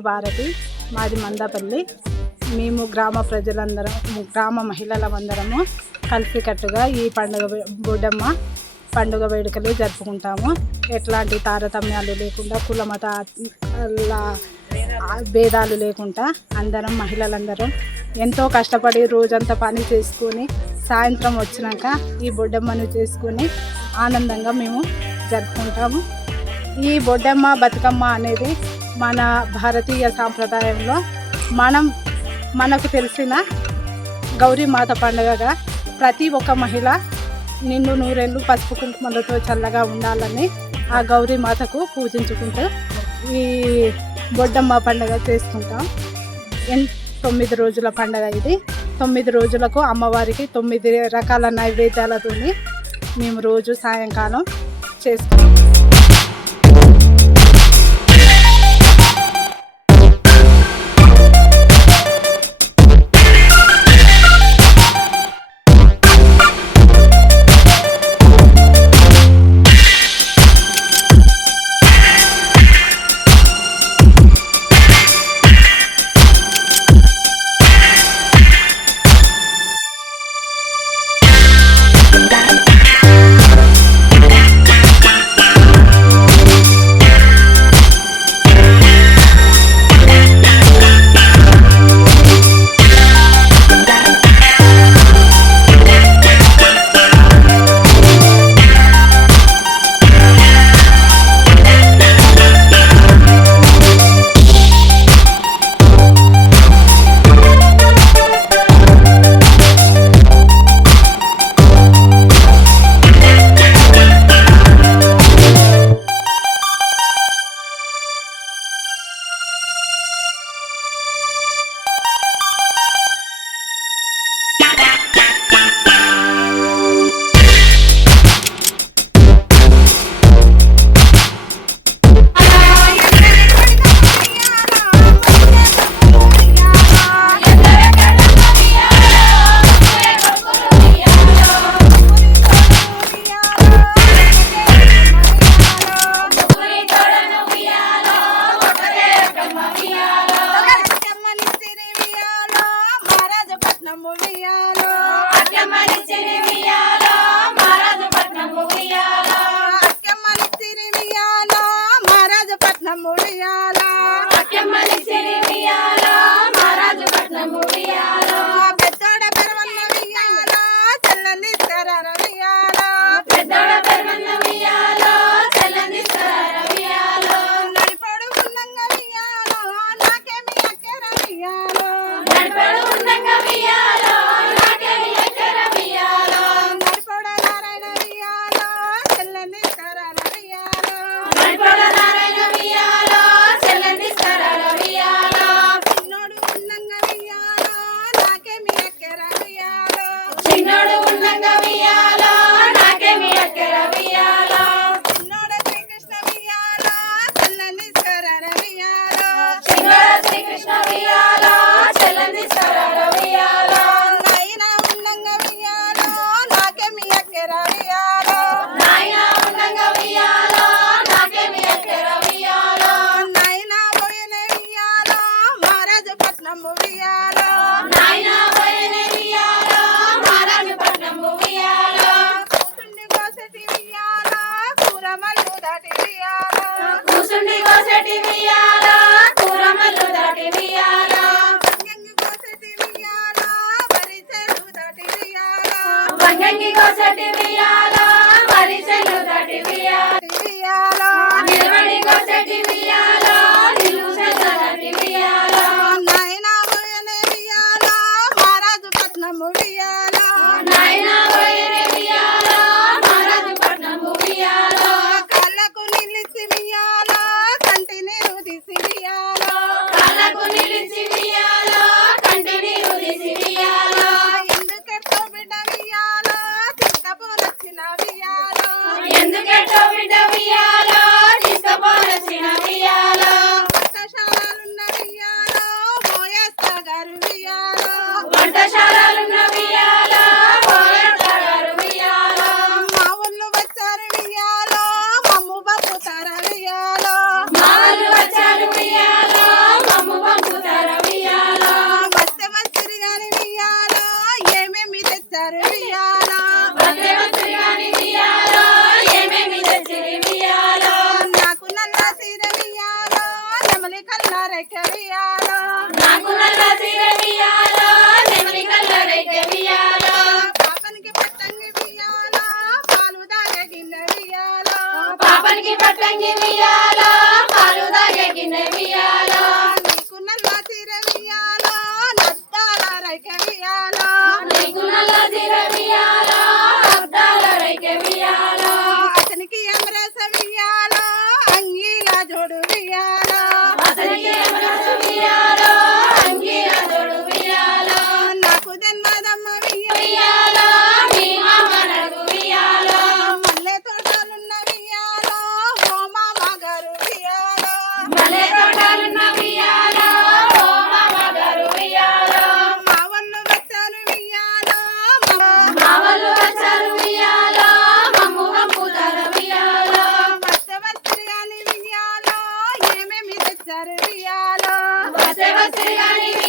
భారతి మాది మందపల్లి. మేము గ్రామ ప్రజలందరం గ్రామ మహిళలమందరము కలిసికట్టుగా ఈ పండుగ వే- బొడ్డమ్మ పండుగ వేడుకలు జరుపుకుంటాము. ఎట్లాంటి తారతమ్యాలు లేకుండా కులమత భేదాలు లేకుండా అందరం మహిళలందరం ఎంతో కష్టపడి రోజంతా పని చేసుకొని సాయంత్రం వచ్చినాక ఈ బొడ్డమ్మను చేసుకొని ఆనందంగా మేము జరుపుకుంటాము. ఈ బొడ్డమ్మ బతుకమ్మ అనేది మన భారతీయ సాంప్రదాయంలో మనం మనకు తెలిసిన గౌరీమాత పండుగగా ప్రతి ఒక్క మహిళ నిండు నూరేళ్ళు పసుపు కుంకుమలతో చల్లగా ఉండాలని ఆ గౌరీమాతకు పూజించుకుంటూ ఈ బొడ్డమ్మ పండగ చేసుకుంటాం. ఎన్ తొమ్మిది రోజుల పండగ ఇది. తొమ్మిది రోజులకు అమ్మవారికి తొమ్మిది రకాల నైవేద్యాలతోని మేము రోజు సాయంకాలం చేసుకుంటాం. పట్నము వియ్యాలో నాయన పోయని వియాలో మహారాజు పట్నము వియాలో కూతుండి కోసటి వియ్యాలో కూరమల్లు దాటి వియ్యాలో కూసుండి కోసటి వియాలో కూరమల్లు దాటి వియాలో మనకి పట్టంగి వియాలో పాలు తాగిన వియాలో నీకు నల్ల తీర వియాలో నద్దాల రైక వియాలో నీకు నల్ల తీర వియాలో Namaste, Rani.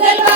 del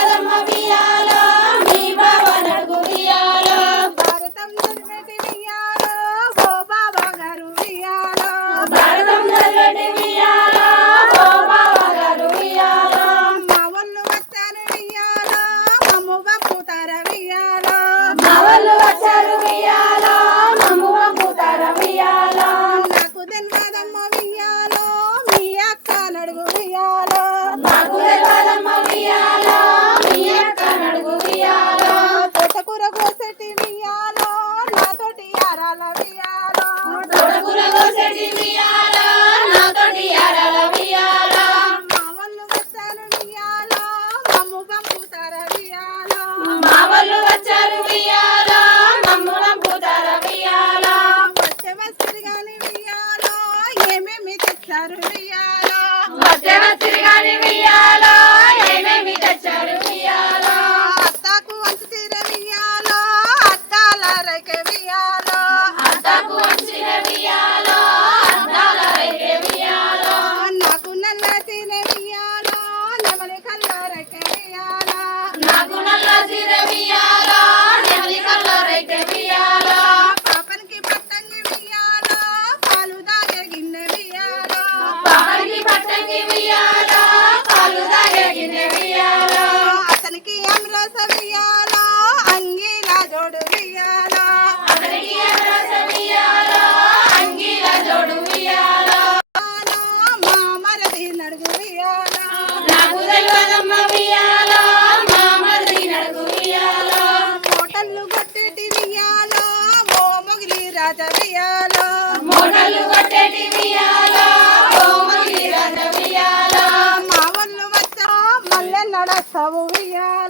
Savoia.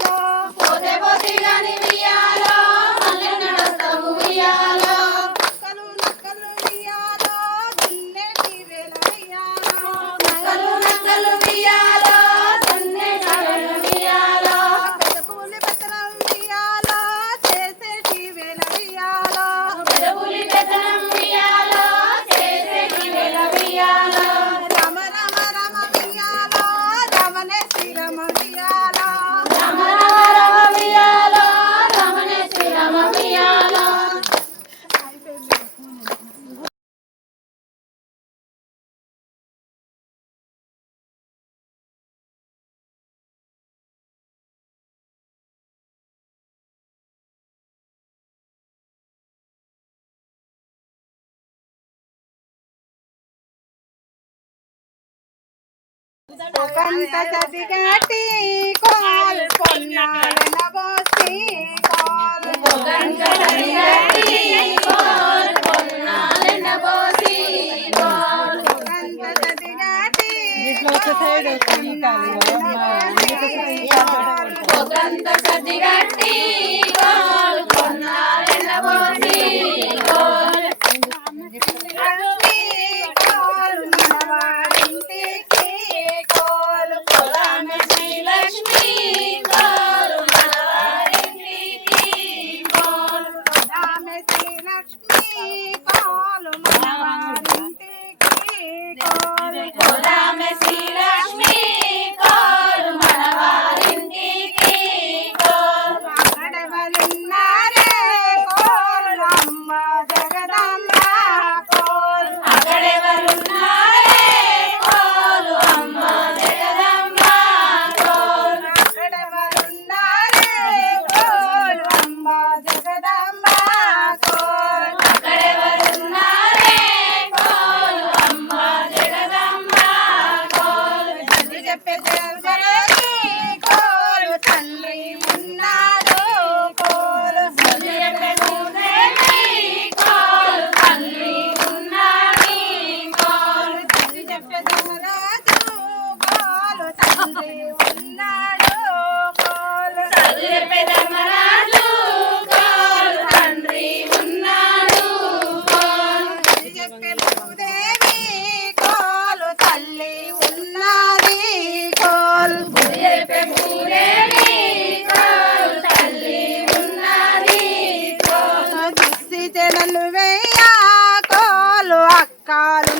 కొంత చదిగాటి కాల్ కొన్నాళ్ళ బోసి కాల్ కొంత చదిగాటి కాల్ కొన్నాళ్ళ బోసి కాల్ కొంత చదిగాటి కొంత చదిగాటి కాల్ కొన్నాళ్ళ బోసి కాల్ తెలలు వేయ కోలు అక్కలు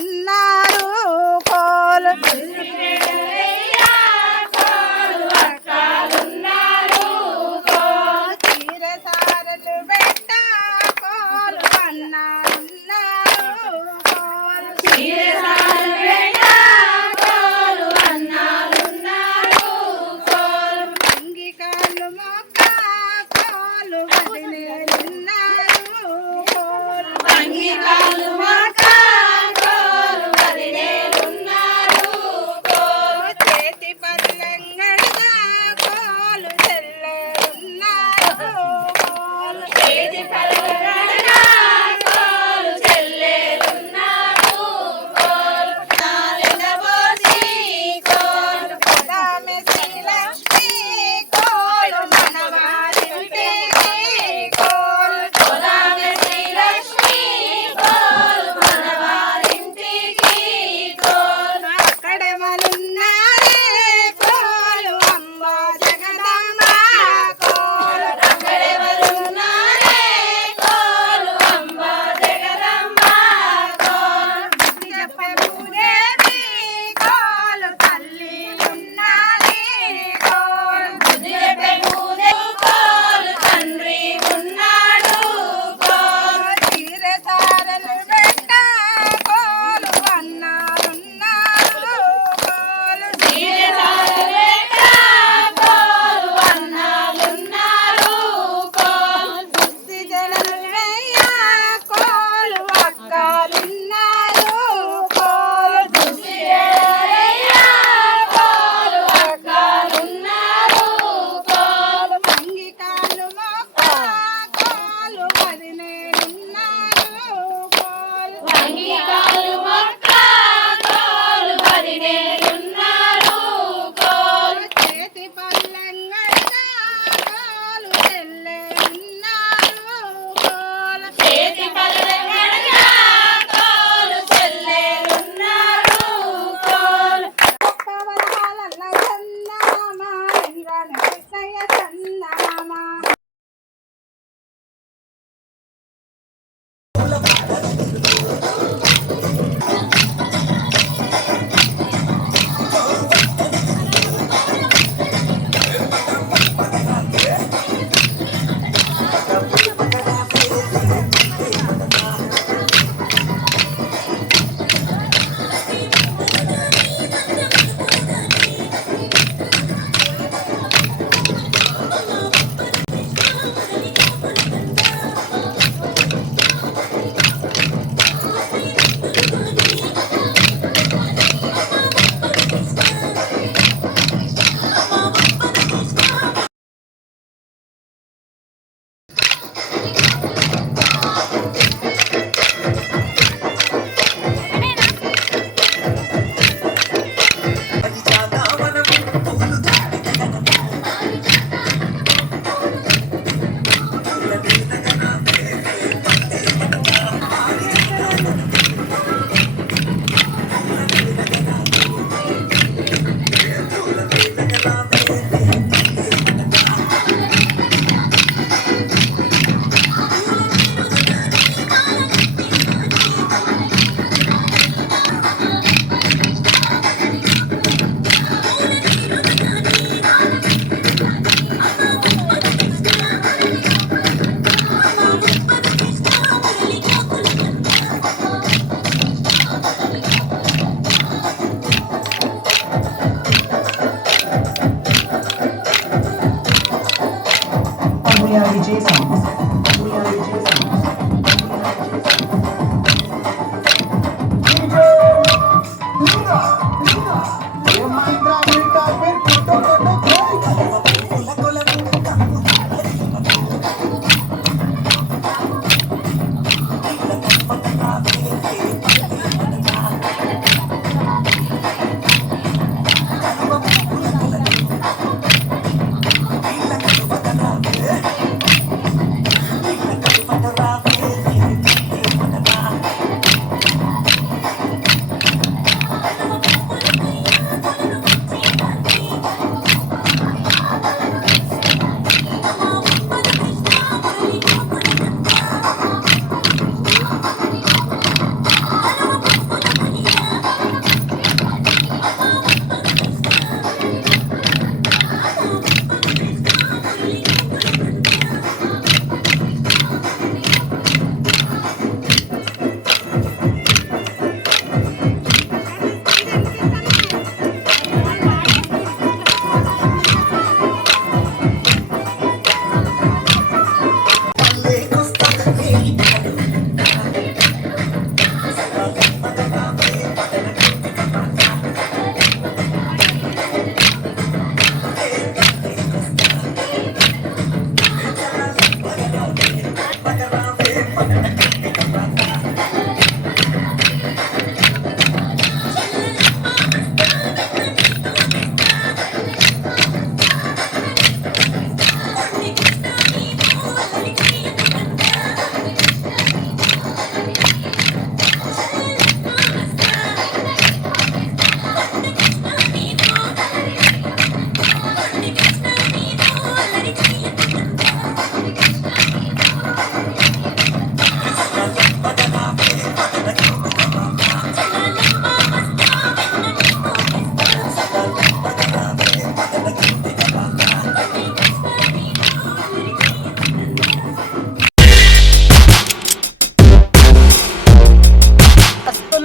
Jesus.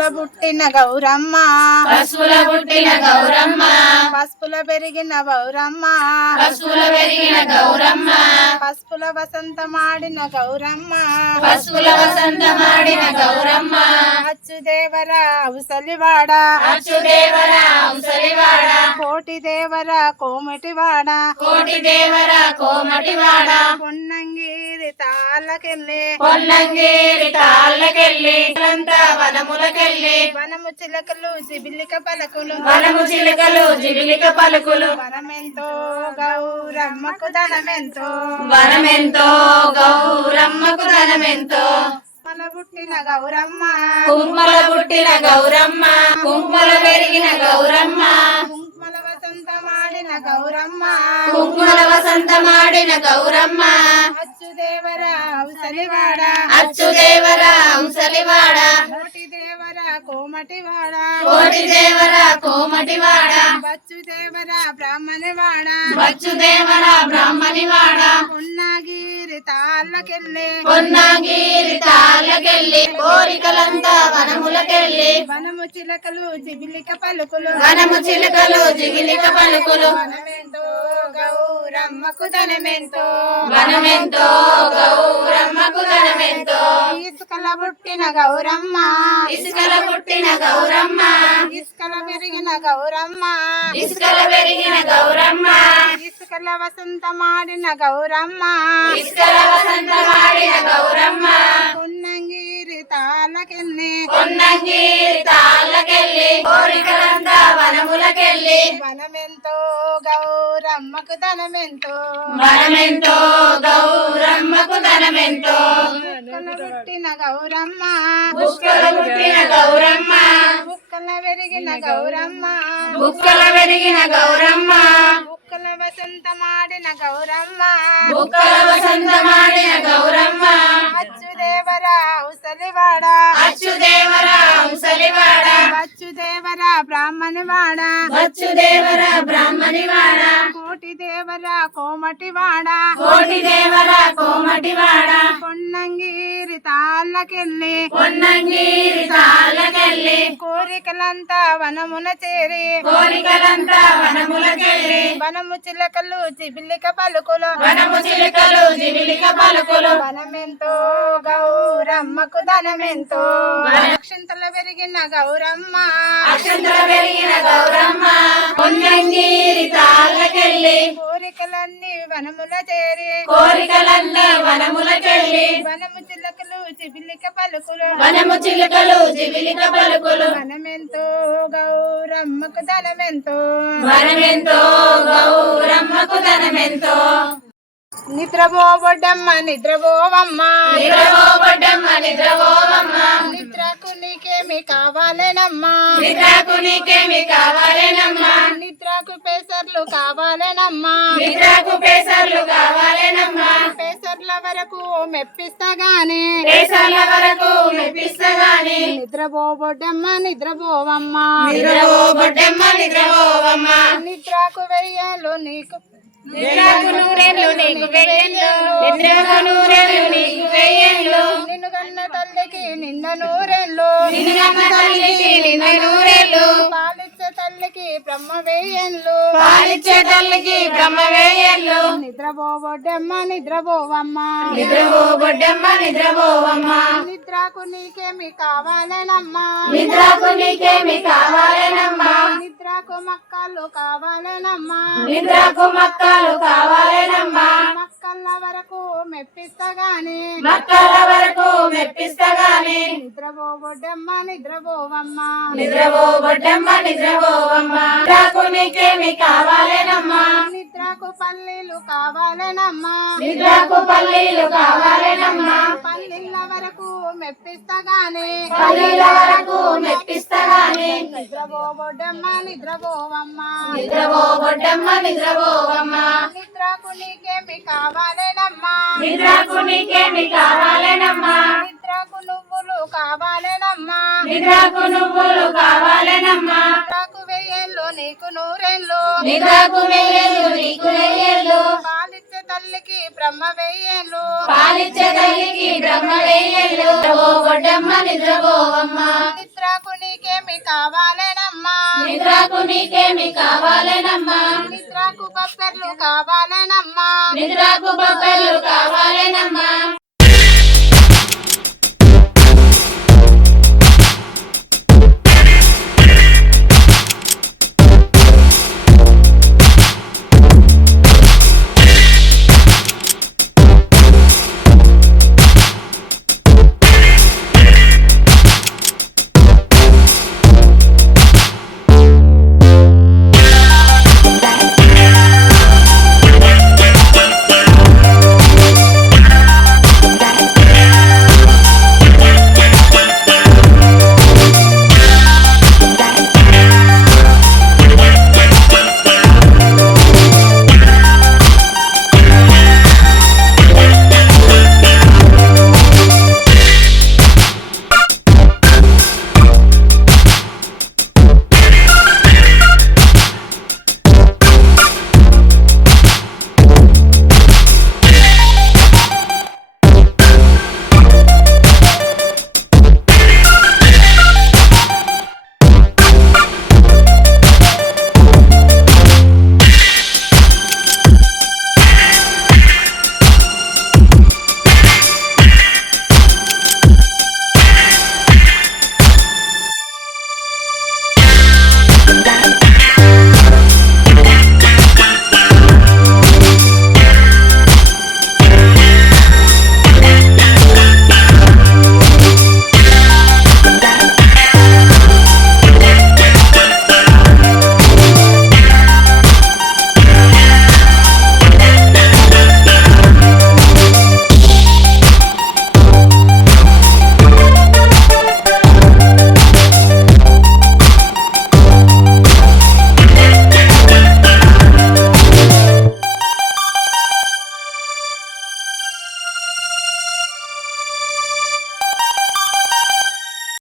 పుట్టిన గౌరమ్మ. పశువుల పుట్టిన గౌరమ్మ. పసుపుల పెరిగిన గౌరమ్మ. పశువుల పెరిగిన గౌరమ్మ. పసుపుల వసంతమాడిన గౌరమ్మ. పశువుల వసంతమాడిన గౌరమ్మ. అచ్చుదేవర అవసలివాడ అచ్చుదేవర ముసలివాడ కోటి దేవర కోమటివాడ. కోటి దేవర కోమటివాడ. పొన్నంగిరి తాళ్ళకెళ్ళి. పొన్నంగేరి తాళ్ళకెళ్ళి. వనములకెళ్ళి. వనము చిలకలు జిబిలిక పలకులు. వనము చిలుకలు జిబిలిక పలుకులు. వనమెంతో గౌరమ్మకు ధనమెంతో. వనమెంతో గౌరమ్మకు ధనమెంతో. పుట్టిన గౌరమ్మ. కుంకుమల పుట్టిన గౌరమ్మ. కుంకుమల పెరిగిన గౌరమ్మ. కుంకుమల వసంతమాడిన గౌరమ్మ. కుంకుమల వసంతమాడిన గౌరమ్మ. అచ్చుదేవర కోటి దేవర కోమటివాడ. కోటి దేవర కోమటివాడ. బచ్చుదేవర బ్రాహ్మణివాడ. బచ్చుదేవర బ్రాహ్మణివాడ. పొన్నగిరి తాళ్ళకెళ్ళి. పొన్నాగిరి తాళ్ళకెళ్ళి కోరికలంతా వనములకెళ్ళి. వనము చిలకలు జిబిలిక పలుకులు. వనము చిలుకలు జిగిలిక పలుకులు. వనమెంతో గౌరమ్మకు ధనమెంతో. వనమెంతో ఇసుకల పుట్టిన గౌరమ్మ. ఇసుకల పుట్టిన గౌరమ్మ. ఇసుకల పెరిగిన గౌరమ్మ. ఇసుకల పెరిగిన గౌరమ్మ. ఇసుకల వసంతమాడిన గౌరమ్మ. ఇసుకల వసంతమాడిన గౌరమ్మ. పొన్నంగిరి తాళ్ళకెళ్ళి పొన్నంగిరి తాళ్ళకెళ్ళి కోరికలంతా వనములకెళ్ళి. వనమెంతో గౌరమ్మకు ధనమెంతో. వనమెంతో గౌరమ్మకు ధనమెంతో. పుట్టిన గౌరమ్మ. పుట్టిన గౌరమ్మ. బుక్కల పెరిగిన గౌరమ్మ. బుక్కల పెరిగిన గౌరమ్మ. వసంతమాడిన గౌరమ్మ. బుక్కల వసంతమాడిన గౌరమ్మ. అచ్చుదేవర అవసలివాడ అచ్చుదేవర ముసలివాడ అచ్చుదేవర బ్రాహ్మణివాడ. బచ్చుదేవర బ్రాహ్మణివాడ. కోటి దేవరా కోమటి వాడ కోటి దేవర కోమటివాడ. పొన్నంగిరి తాళ్ళకెళ్ళి. పొన్నంగిరి తాళ్ళకెళ్ళి. కోరికలంతా వనమున చేరి. కోరికలంతా వనములకెళ్ళి వనము చిలకలు చిబిలిక పలుకులు. వనము చిలుకలు జివిలిక పలుకులు. వనమెంతో గౌరమ్మకు ధనమెంతో. అక్షంతల పెరిగిన గౌరమ్మ. అక్షంతల పెరిగిన గౌరమ్మ. పొన్నంగిరి తాళ్ళకెళ్ళి. కోరికలన్నీ వనముల చేరి. కోరికలన్నీ వనములకెళ్ళి వనము చిలకలు చిబిలిక పలుకులు. వనము చిలుకలు జివిలిక పలుకులు. వనమెంతో గౌరమ్మకు ధనమెంతో. వనమెంతో గౌరమ్మకు ధనమెంతో. నిద్రపోబొడ్డమ్మ నిద్రపోవమ్మ. కావాలేనమ్మా నిద్రకు నీకేమి కావాలేనమ్మా. నిద్రకు పేసర్లు కావాలేనమ్మా. నిద్రకు పేసర్లు కావాలేనమ్మా. పేసర్ల వరకు మెప్పిస్తా గాని పేసర్ల వరకు మెప్పిస్తగాని. నిద్రపోబొడ్డమ్మ నిద్రపోవమ్మ. నిద్రపోబడ్డమ్మ నిద్రపోవమ్మ. నిద్రకు వెయ్యాలు నీకు. నిద్రకు నూరేళ్ళు నీకు వెయ్యేళ్ళు. నిద్రకు నూరేళ్ళు నీకు వెయ్యేళ్ళు. నిన్ను కన్న తల్లికి నిన్న నూరెళ్ళు. నిన్ను కన్న తల్లికి నిన్న నూరేళ్ళు. పాలిచ్చే తల్లికి బ్రహ్మ వెయ్యేళ్ళు. పాలిచ్చే తల్లికి బ్రహ్మ వెయ్యేళ్ళు. నిద్రపోబొడ్డమ్మ నిద్రపోవమ్మ. నిద్రపోబడ్డమ్మ నిద్రపోవమ్మ. నిద్రకు నీకేమి కావాలేనమ్మా. నిద్రకు నీకేమి కావాలేనమ్మా. మక్కలు కావాలేనమ్మా. నిద్రకు మక్కలు కావాలేనమ్మా. మక్కల వరకు మెప్పిస్తా గాని మక్కల వరకు మెప్పిస్తగాని. నిద్రపోబొడ్డమ్మ నిద్రపోవమ్మ. నిద్రపోబడ్డమ్మ నిద్రపోవమ్మ. నిద్రకు నీకేమి కావాలేనమ్మా. నిద్రకు పల్లీలు కావాలేనమ్మా. నిద్రకు పల్లీలు కావాలేనమ్మా. పల్లీల వరకు మెప్పిస్తా గాని పల్లీల వరకు మెప్పిస్తగాని. నిద్రపోబొడ్డమ్మ నిద్రపోవమ్మ. నిద్రపోబడ్డమ్మ నిద్రపోవమ్మ. నిద్రకు నీకేమి కావాలేనమ్మా. నిద్రకు నీకేమి కావాలేనమ్మా. నిద్రకు నువ్వులు కావాలేనమ్మా. నిద్రకు నువ్వులు కావాలేనమ్మా. నిద్రకు వెయ్యేళ్ళు నీకు నూరేళ్ళు. నిద్రకు వెయ్యేళ్ళు నీకు వెయ్యేళ్ళు. పాలిచ్చే తల్లికి బ్రహ్మ వెయ్యేళ్ళు. పాలిచ్చే తల్లికి బ్రహ్మ వెయ్యేళ్ళు. నిద్రపోవమ్మ. నిద్రకు కావాలేనమ్మా. నిద్రకు నీకేమి కావాలేనమ్మా. నిద్రకు బొబ్బర్లు కావాలేనమ్మా. నిద్రకు బొబ్బర్లు కావాలేనమ్మా.